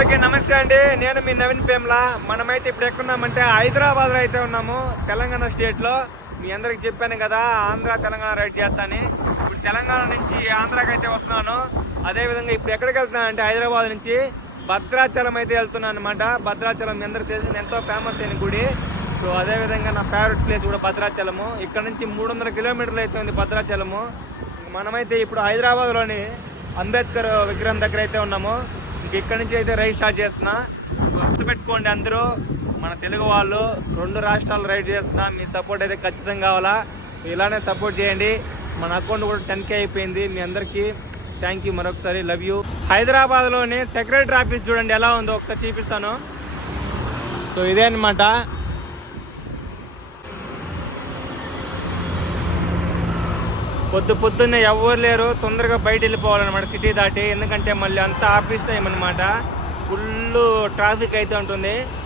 అందరికీ నమస్తే అండి. నేను మీ నవీన్ పేమ్లా. మనమైతే ఇప్పుడు ఎక్కడున్నామంటే హైదరాబాద్ లో అయితే ఉన్నాము, తెలంగాణ స్టేట్ లో. మీ అందరికి చెప్పాను కదా ఆంధ్ర తెలంగాణ రైడ్ చేస్తాను. ఇప్పుడు తెలంగాణ నుంచి ఆంధ్రాకి అయితే వస్తున్నాను. అదే విధంగా ఇప్పుడు ఎక్కడికి వెళ్తున్నాను అంటే హైదరాబాద్ నుంచి భద్రాచలం అయితే వెళ్తున్నాను అనమాట. భద్రాచలం మీ అందరికి తెలిసింది, ఎంతో ఫేమస్ అయిన గుడి. సో అదే విధంగా నా ఫేవరెట్ ప్లేస్ కూడా భద్రాచలము. ఇక్కడ నుంచి 300 కిలోమీటర్లు అయితే ఉంది భద్రాచలము. మనమైతే ఇప్పుడు హైదరాబాద్ లోని అంబేద్కర్ విగ్రహం దగ్గర అయితే ఉన్నాము. ఇక్కడ నుంచి అయితే రైడ్ స్టార్ట్ చేస్తున్నా. గుర్తుపెట్టుకోండి అందరూ, మన తెలుగు వాళ్ళు 2 రాష్ట్రాలు రైడ్ చేస్తున్నా. మీ సపోర్ట్ అయితే ఖచ్చితంగా కావాలా. ఇలానే సపోర్ట్ చేయండి. మన అకౌంట్ కూడా 10K అయిపోయింది. మీ అందరికీ థ్యాంక్ యూ మరొకసారి, లవ్ యూ. హైదరాబాద్లోని సెక్రటరీ ఆఫీస్ చూడండి ఎలా ఉందో, ఒకసారి చూపిస్తాను. సో ఇదే అనమాట. పొద్దున్నే ఎవరు లేరు, తొందరగా బయట వెళ్ళిపోవాలన్నమాట సిటీ దాటి. ఎందుకంటే మళ్ళీ అంతా ఆఫీస్ టైం అనమాట. ఫుల్ ట్రాఫిక్ అయితే ఉంటుంది.